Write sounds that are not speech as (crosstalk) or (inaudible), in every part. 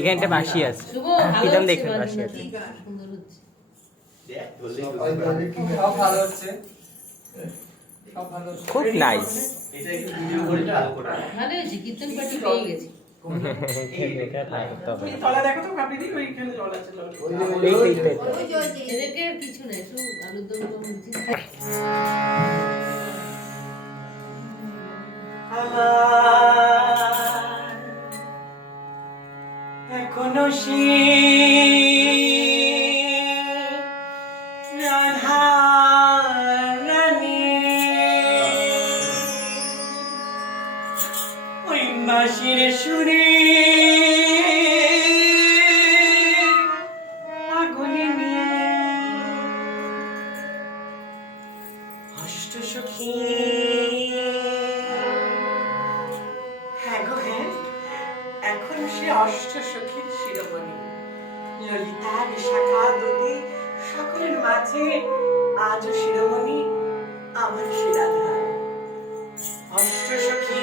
এখানটা বাসি আছে। একদম দেখবেন বাসি আছে। খুব নাইস (laughs) কিছু নাই শুধু আলুর দম মানুষের রাধারানী ওই বাঁশির সুরে সখী সে অষ্ট সখীর শিরোমণি। ললিতা বিশাখা দুটি সকলের মাঝে শিরোমণি আমার শিরাধার। অষ্ট সখী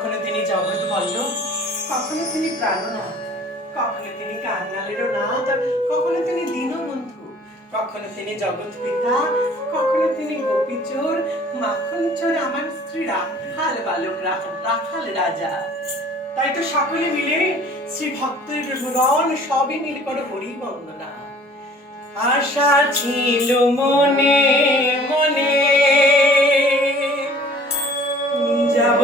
কখনো তিনি জগৎ বলল? কখনো তিনি প্রাণ না কখনো তিনি কান্নালেরও না কখনো তিনি দীনবন্ধু? কখনো তিনি জগৎ পিতা? কখনো তিনি গোপীচোর? মাখন চোর আমার স্ত্রী রাখাল বালক রাখাল রাজা। তাই তো সকলে মিলে শ্রী ভক্তের রণ সবই মিল করে হরি বন্দনা আশা ছিল মনে মনে। যাব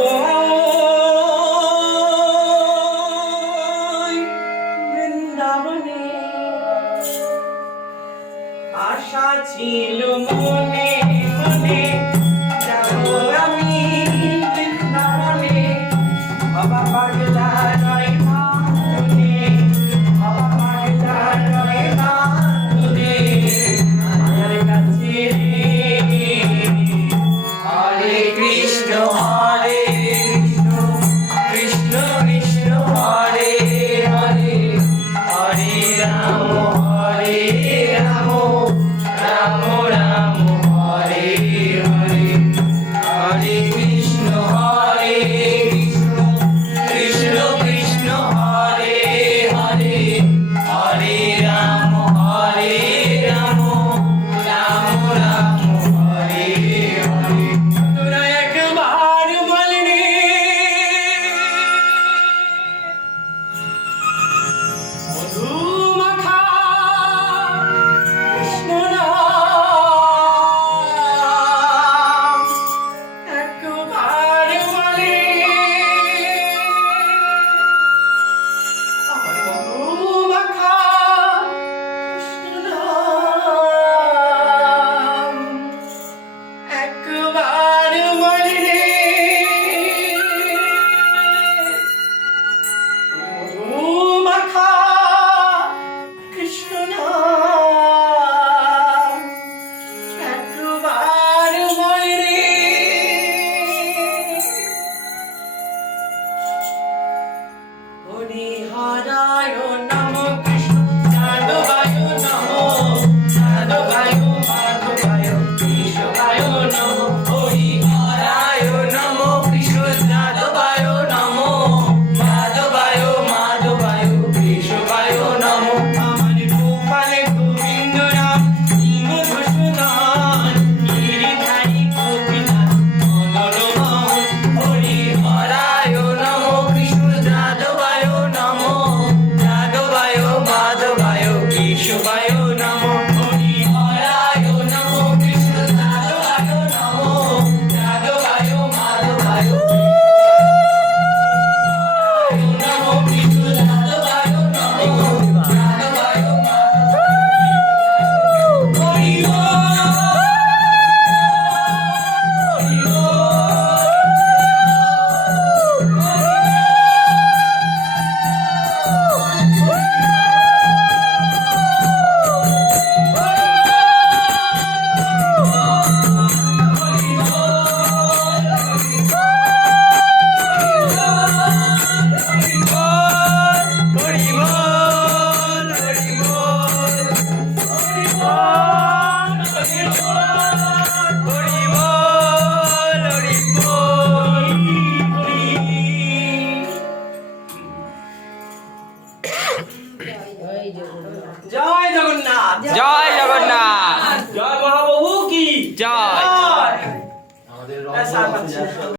see you.